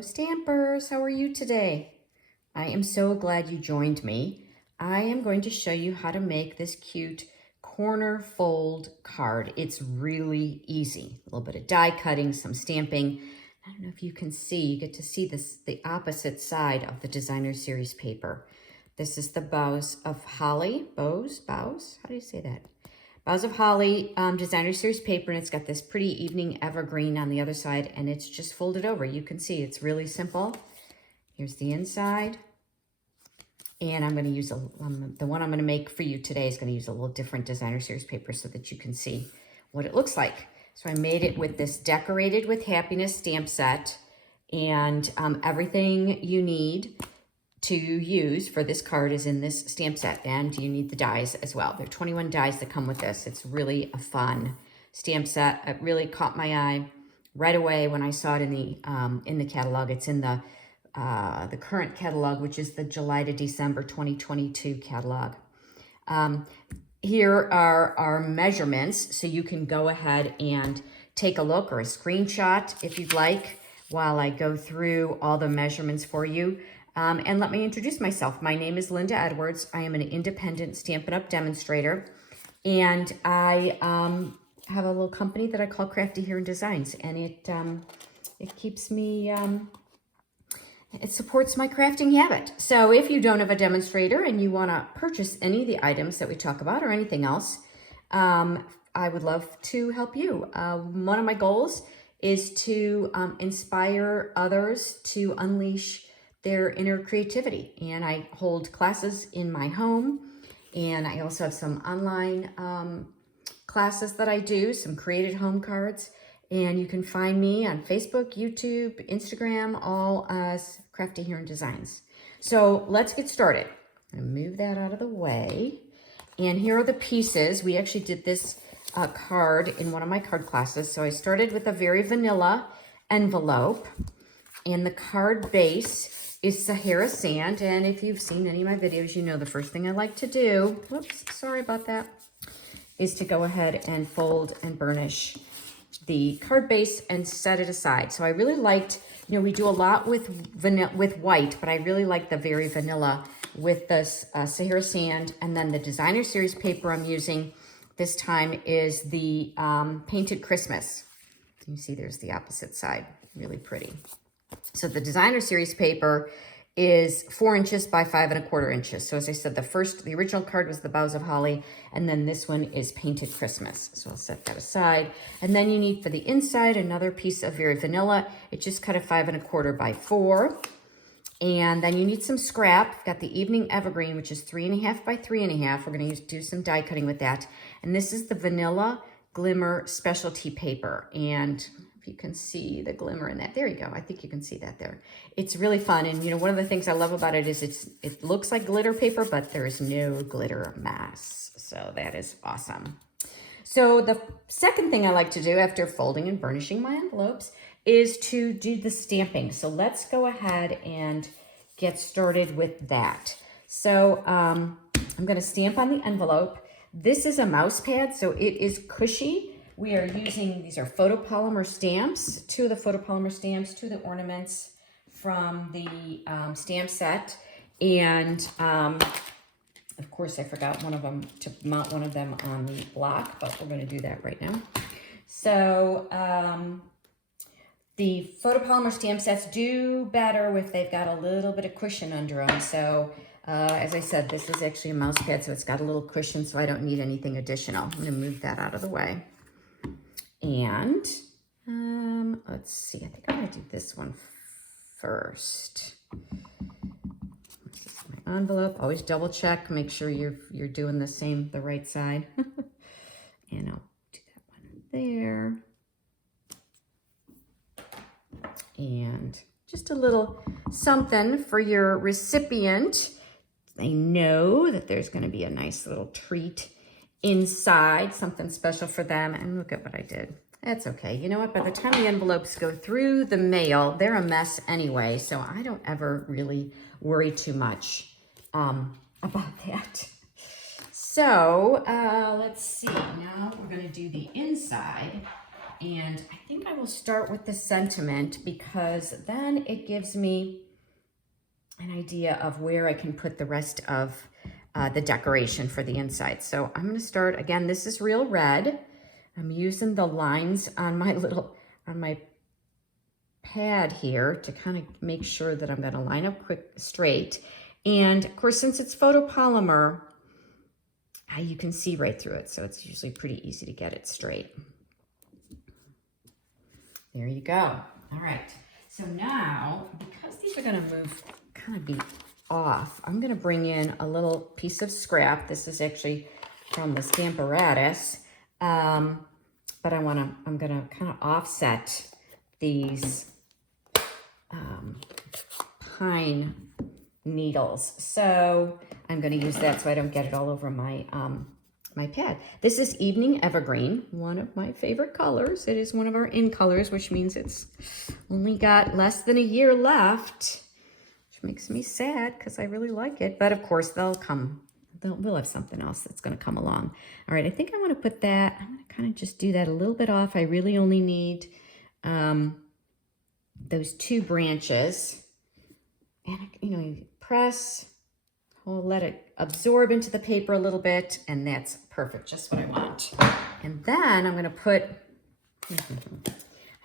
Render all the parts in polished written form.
Hello Stampers, how are you today? I am so glad you joined me. I am going to show you how to make this cute corner fold card. It's really easy. A little bit of die cutting, some stamping. I don't know if you can see, you get to see this, the opposite side of the designer series paper. This is the Boughs of Holly, bows, how do you say that? Boughs of Holly designer series paper, and it's got this pretty evening evergreen on the other side, and it's just folded over. You can see it's really simple. Here's the inside, and I'm going to use the one I'm going to make for you today is going to use a little different designer series paper so that you can see what it looks like. So I made it with this Decorated with Happiness stamp set, and everything you need to use for this card is in this stamp set, and you need the dies as well. There are 21 dies that come with this. It's really a fun stamp set. It really caught my eye right away when I saw it in the catalog. It's in the current catalog, which is the July to December 2022 catalog. Here are our measurements, so you can go ahead and take a look or a screenshot if you'd like while I go through all the measurements for you. And let me introduce myself. My name is Linda Edwards. I am an independent Stampin' Up! Demonstrator, and I have a little company that I call Crafty Here in Designs, and it keeps me, it supports my crafting habit. So if you don't have a demonstrator and you want to purchase any of the items that we talk about or anything else, I would love to help you. One of my goals is to inspire others to unleash their inner creativity. And I hold classes in my home, and I also have some online classes that I do, some created home cards. And you can find me on Facebook, YouTube, Instagram, all as Crafty Here in Designs. So let's get started. I'm gonna move that out of the way. And here are the pieces. We actually did this card in one of my card classes. So I started with a very vanilla envelope, and the card base is Sahara sand. And if you've seen any of my videos, you know the first thing I like to do, whoops, sorry about that, is to go ahead and fold and burnish the card base and set it aside. So I really liked, you know, we do a lot with white, but I really like the very vanilla with this Sahara sand. And then the designer series paper I'm using this time is the Painted Christmas. You see there's the opposite side, really pretty. So the designer series paper is 4 inches by 5 1/4 inches. So as I said, the original card was the Boughs of Holly, and then this one is Painted Christmas. So I'll set that aside. And then you need for the inside another piece of very vanilla. It just cut a 5 1/4 by 4. And then you need some scrap. I've got the Evening Evergreen, which is 3 1/2 by 3 1/2. We're going to do some die cutting with that. And this is the Vanilla Glimmer Specialty Paper. And if you can see the glimmer in that, there you go. I think you can see that there. It's really fun. And you know, one of the things I love about it is it looks like glitter paper, but there is no glitter mass. So that is awesome. So the second thing I like to do after folding and burnishing my envelopes is to do the stamping. So let's go ahead and get started with that. So I'm going to stamp on the envelope. This is a mouse pad, so it is cushy. We are using, these are photopolymer stamps, 2 of the photopolymer stamps, 2 of the ornaments from the stamp set. And of course I forgot one of them, to mount one of them on the block, but we're going to do that right now. So the photopolymer stamp sets do better if they've got a little bit of cushion under them. So as I said, this is actually a mouse pad, so it's got a little cushion, so I don't need anything additional. I'm going to move that out of the way. And let's see, I think I'm going to do this one first. This is my envelope. Always double check, make sure you're doing the right side. And I'll do that one there. And just a little something for your recipient. They know that there's going to be a nice little treat inside, something special for them. And look at what I did. That's okay. You know what? By the time the envelopes go through the mail, they're a mess anyway. So I don't ever really worry too much about that. So let's see. Now we're going to do the inside. And I think I will start with the sentiment because then it gives me an idea of where I can put the rest of the decoration for the inside. So I'm gonna start, again, this is real red. I'm using the lines on my pad here to kind of make sure that I'm gonna line up straight. And of course, since it's photopolymer, you can see right through it. So it's usually pretty easy to get it straight. There you go. All right. So now, because these are gonna move, kind of be off, I'm gonna bring in a little piece of scrap. This is actually from the Stamparatus, but I'm gonna kind of offset these pine needles. So I'm gonna use that so I don't get it all over my my pad. This is Evening Evergreen, one of my favorite colors. It is one of our in colors, which means it's only got less than a year left, which makes me sad because I really like it. But of course, we'll have something else that's going to come along. All right, I think I want to put that, I'm going to kind of just do that a little bit off. I really only need those 2 branches. And, you press, we'll let it absorb into the paper a little bit, and that's perfect, just what I want. And then I'm going to put, I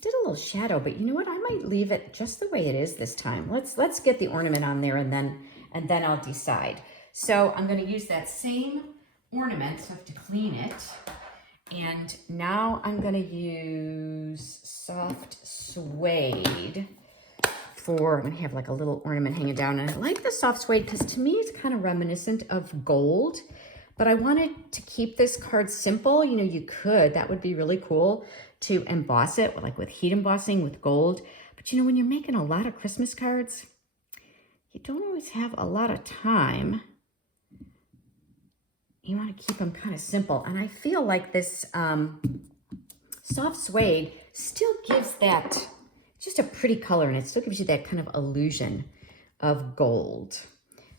did a little shadow, but you know what? I might leave it just the way it is this time. Let's get the ornament on there, and then I'll decide. So I'm going to use that same ornament, so I have to clean it. And now I'm going to use soft suede. I'm going to have like a little ornament hanging down. And I like the soft suede because to me it's kind of reminiscent of gold. But I wanted to keep this card simple. You could, that would be really cool to emboss it, like with heat embossing with gold. But when you're making a lot of Christmas cards, you don't always have a lot of time. You want to keep them kind of simple. And I feel like this soft suede still gives that just a pretty color, and it still gives you that kind of illusion of gold.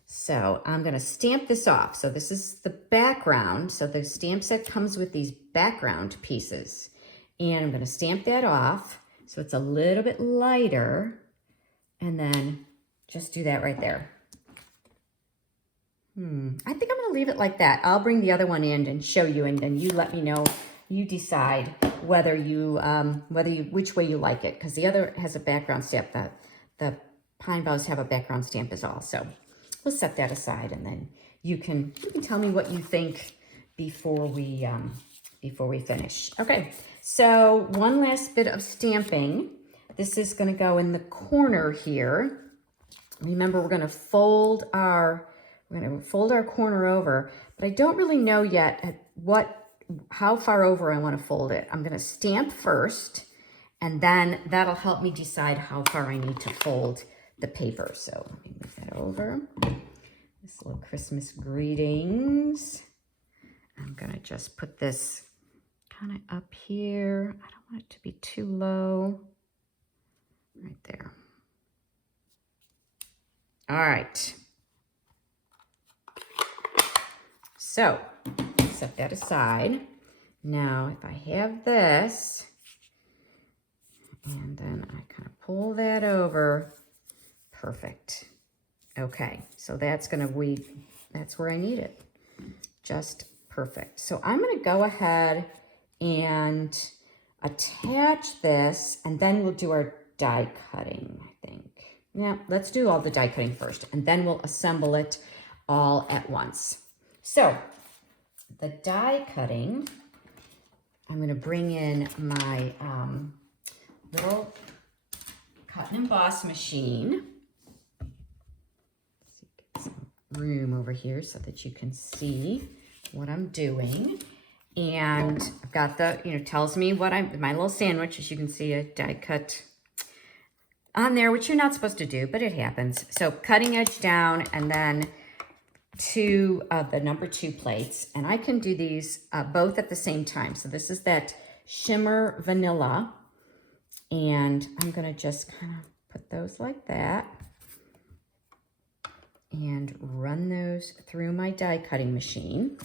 So I'm going to stamp this off. So this is the background. So the stamp set comes with these background pieces, and I'm going to stamp that off so it's a little bit lighter, and then just do that right there. I think I'm going to leave it like that. I'll bring the other one in and show you, and then you let me know. You decide whether you which way you like it, because the other has a background stamp. The pine boughs have a background stamp as well. So we'll set that aside, and then you can tell me what you think before we finish. Okay, so one last bit of stamping. This is going to go in the corner here. Remember, we're going to fold our corner over, but I don't really know yet how far over I want to fold it. I'm going to stamp first, and then that'll help me decide how far I need to fold the paper. So let me move that over. This little Christmas greetings. I'm going to just put this kind of up here. I don't want it to be too low. Right there. All right. So set that aside. Now, if I have this, and then I kind of pull that over, perfect. Okay, so that's where I need it. Just perfect. So I'm gonna go ahead and attach this, and then we'll do our die cutting, I think. Yeah, let's do all the die cutting first, and then we'll assemble it all at once. So the die cutting, I'm going to bring in my little cut and emboss machine. Let's see, get some room over here so that you can see what I'm doing. And I've got the, tells me what my little sandwich, as you can see, a die cut on there, which you're not supposed to do, but it happens. So cutting edge down, and then 2 of the number 2 plates, and I can do these both at the same time. So this is that shimmer vanilla, and I'm gonna just kind of put those like that and run those through my die cutting machine.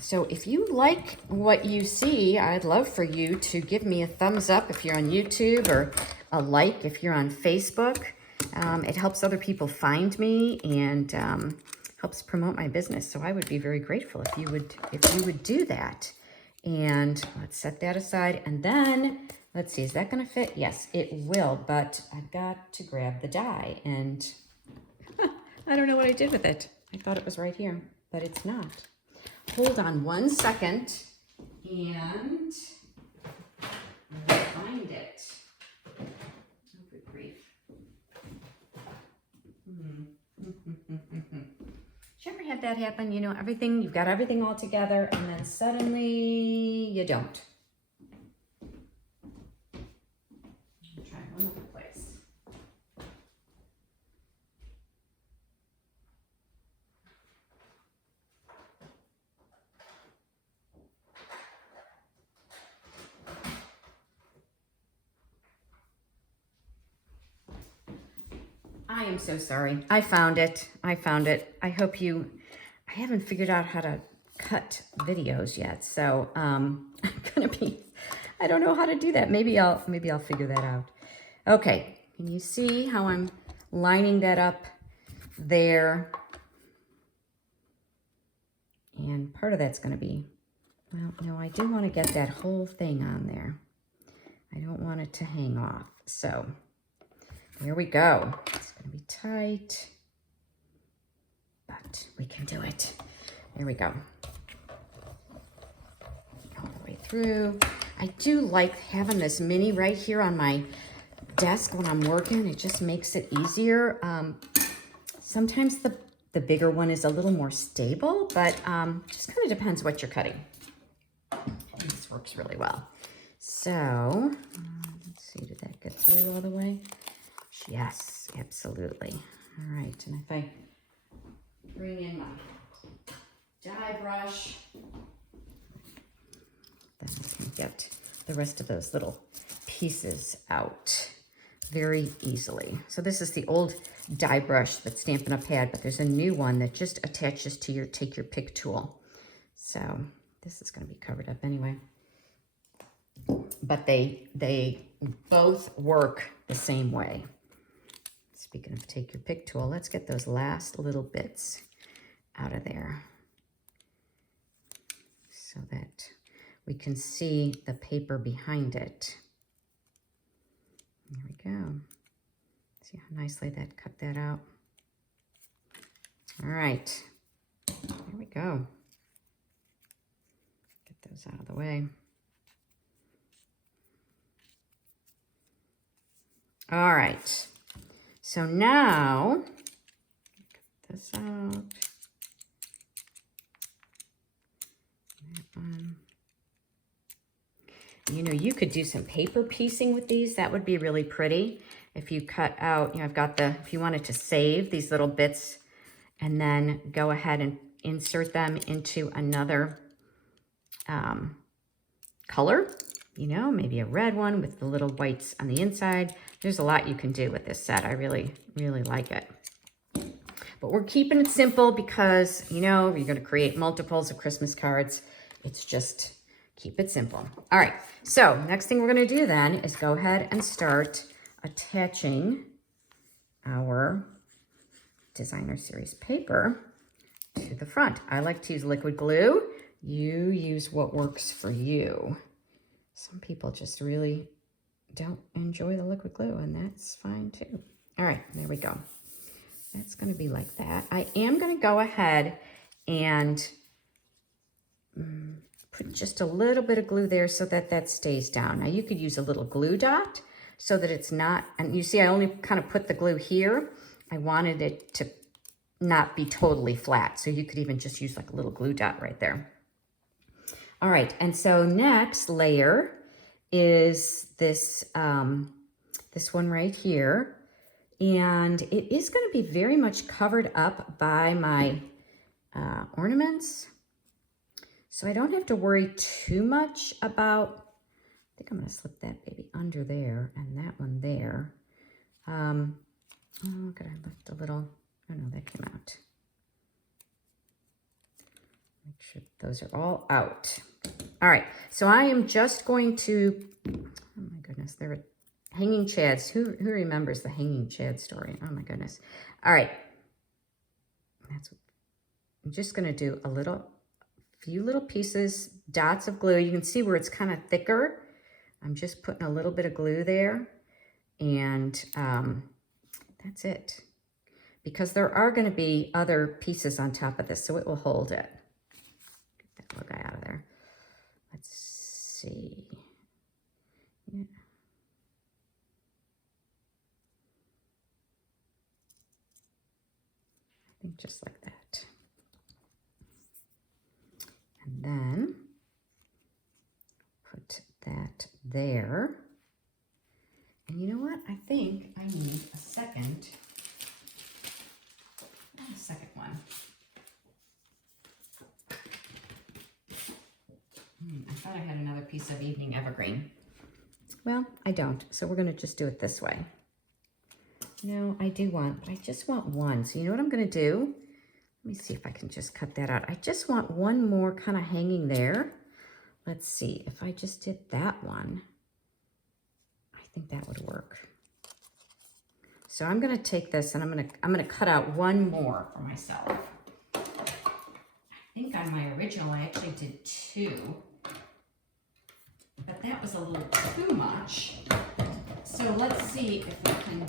So if you like what you see, I'd love for you to give me a thumbs up if you're on YouTube, or a like if you're on Facebook. It helps other people find me and helps promote my business. So I would be very grateful if you would do that. And let's set that aside. And then let's see, is that going to fit? Yes, it will. But I've got to grab the die, and I don't know what I did with it. I thought it was right here, but it's not. Hold on 1 second, and I'll find it. Oh, good grief. Did you ever have that happen? You know, you've got everything all together, and then suddenly you don't. I'll try one other place. I am so sorry. I found it. I hope I haven't figured out how to cut videos yet. So I'm gonna be, I don't know how to do that. Maybe I'll figure that out. Okay, can you see how I'm lining that up there? And part of that's gonna be, well, no, I do wanna get that whole thing on there. I don't want it to hang off. So here we go. It's gonna be tight, but we can do it. There we go. All the way through. I do like having this mini right here on my desk when I'm working. It just makes it easier. Sometimes the bigger one is a little more stable, but just kind of depends what you're cutting. And this works really well. So let's see, did that get through all the way? Yes, absolutely. All right, and if I bring in my die brush, then I can get the rest of those little pieces out very easily. So this is the old die brush that Stampin' Up had, but there's a new one that just attaches to your take your pick tool. So this is going to be covered up anyway. But they both work the same way. Speaking of take your pick tool, let's get those last little bits out of there so that we can see the paper behind it. There we go. See how nicely that cut that out. All right, there we go. Get those out of the way. All right, so now, get this out. That one. You know, you could do some paper piecing with these. That would be really pretty. If you cut out, you know, I've got if you wanted to save these little bits and then go ahead and insert them into another color, you know, maybe a red one with the little whites on the inside. There's a lot you can do with this set. I really, really like it. But we're keeping it simple because, you know, you're going to create multiples of Christmas cards. It's just keep it simple. All right, so next thing we're going to do then is go ahead and start attaching our designer series paper to the front. I like to use liquid glue. You use what works for you. Some people just really don't enjoy the liquid glue, and that's fine too. All right, there we go. That's going to be like that. I am going to go ahead and put just a little bit of glue there so that that stays down. Now you could use a little glue dot so that it's not, and you see I only kind of put the glue here. I wanted it to not be totally flat. So you could even just use like a little glue dot right there. All right, and so next layer is this, this one right here. And it is going to be very much covered up by my ornaments. So I don't have to worry too much about, I think I'm going to slip that baby under there and that one there. Oh, good, I left a little, oh no, that came out. sure those are all out. All right, so I am just going to, oh my goodness, there are hanging chads. Who remembers the hanging chad story? Oh my goodness. All right, I'm just gonna do few little pieces, dots of glue. You can see where it's kind of thicker. I'm just putting a little bit of glue there, and that's it. Because there are gonna be other pieces on top of this, so it will hold it. Get that little guy out of there. Let's see. Yeah. I think just like that. And then put that there. And you know what? I think I need a second one. I thought I had another piece of evening evergreen. Well, I don't, so we're gonna just do it this way. No, I do want, but I just want one. So you know what I'm gonna do? Let me see if I can just cut that out. I just want one more kind of hanging there. Let's see, if I just did that one, I think that would work. So I'm gonna take this and I'm gonna cut out one more for myself. I think on my original I actually did 2, but that was a little too much. So let's see if we can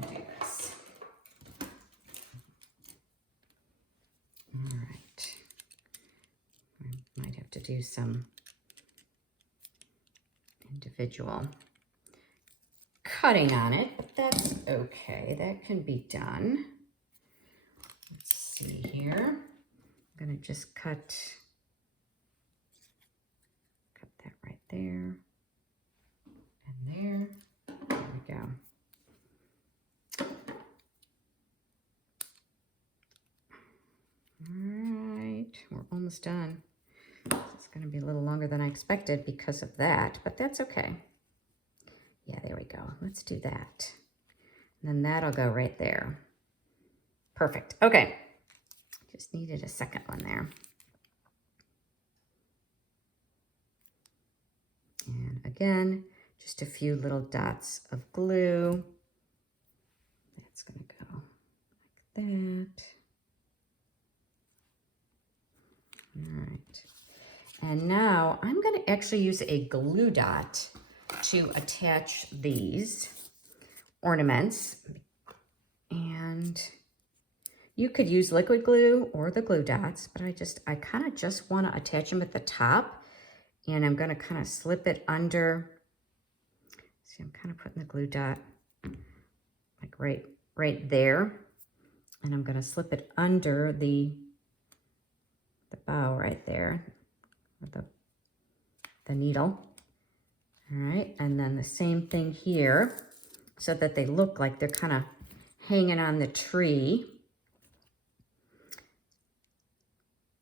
do this. All right. I might have to do some individual cutting on it, but that's okay. That can be done. Let's see here. I'm gonna just cut that right there and there. There we go. All right, we're almost done. It's going to be a little longer than I expected because of that, but that's okay. Yeah, there we go. Let's do that. And then that'll go right there. Perfect. Okay. Just needed a second one there. And again, just a few little dots of glue. That's going to go like that. All right. And now I'm going to actually use a glue dot to attach these ornaments. And you could use liquid glue or the glue dots, but I kind of just want to attach them at the top. And I'm going to kind of slip it under. See, I'm kind of putting the glue dot like right there. And I'm going to slip it under the bow right there, or the needle. All right, and then the same thing here, so that they look like they're kind of hanging on the tree.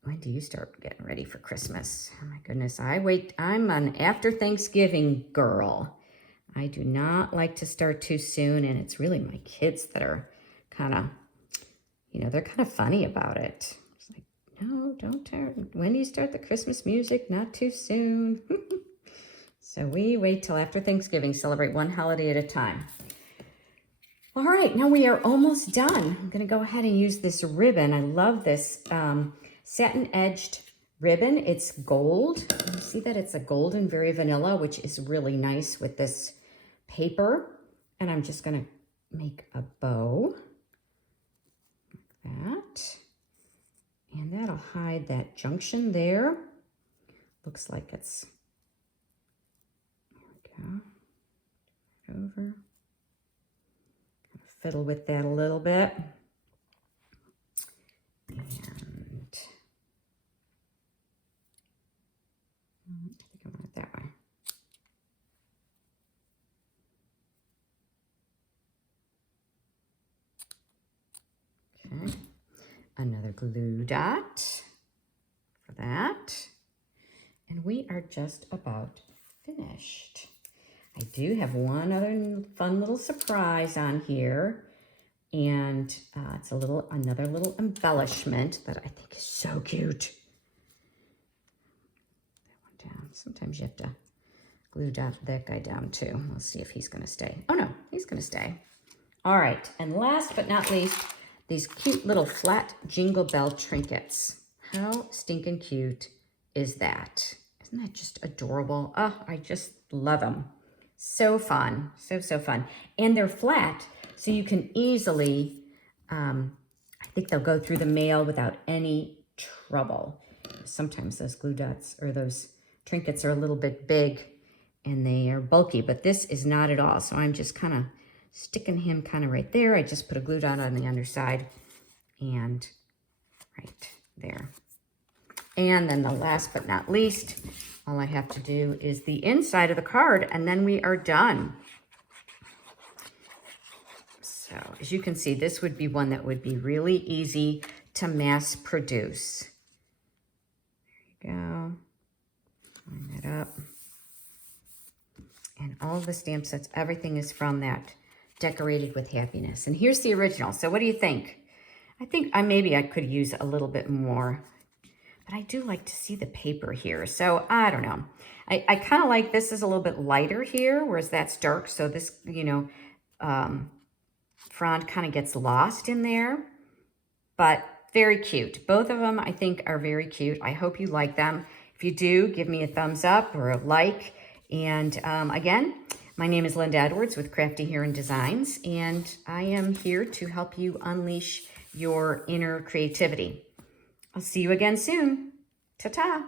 When do you start getting ready for Christmas? Oh my goodness, I'm an after Thanksgiving girl. I do not like to start too soon, and it's really my kids that are kind of, they're kind of funny about it. It's like, no, don't start. When do you start the Christmas music? Not too soon. So we wait till after Thanksgiving, celebrate one holiday at a time. All right, now we are almost done. I'm gonna go ahead and use this ribbon. I love this satin edged ribbon. It's gold. You see that it's a golden, very vanilla, which is really nice with this paper. And I'm just gonna make a bow like that. And that'll hide that junction there. Looks like it's, there we go, over. Fiddle with that a little bit. And I think I want it that way. Okay, another glue dot for that. And we are just about finished. I do have one other fun little surprise on here. And it's another little embellishment that I think is so cute. That one down. Sometimes you have to glue that guy down too. Let's see if he's gonna stay. Oh no, he's gonna stay. All right, and last but not least, these cute little flat Jingle Bell trinkets. How stinking cute is that? Isn't that just adorable? Oh, I just love them. So fun, so fun. And they're flat, so you can easily, I think they'll go through the mail without any trouble. Sometimes those glue dots or those trinkets are a little bit big and they are bulky, but this is not at all. So I'm just kind of sticking him kind of right there. I just put a glue dot on the underside and right there. And then the last but not least, all I have to do is the inside of the card, and then we are done. So as you can see, this would be one that would be really easy to mass produce. There you go. Line that up. And all the stamp sets, everything is from that Decorated with Happiness. And here's the original. So what do you think? I think maybe I could use a little bit more, but I do like to see the paper here. So I don't know. I kind of like this is a little bit lighter here, whereas that's dark. So this, you know, frond kind of gets lost in there, but very cute. Both of them I think are very cute. I hope you like them. If you do, give me a thumbs up or a like. And again, my name is Linda Edwards with Crafty Heron Designs, and I am here to help you unleash your inner creativity. I'll see you again soon. Ta-ta.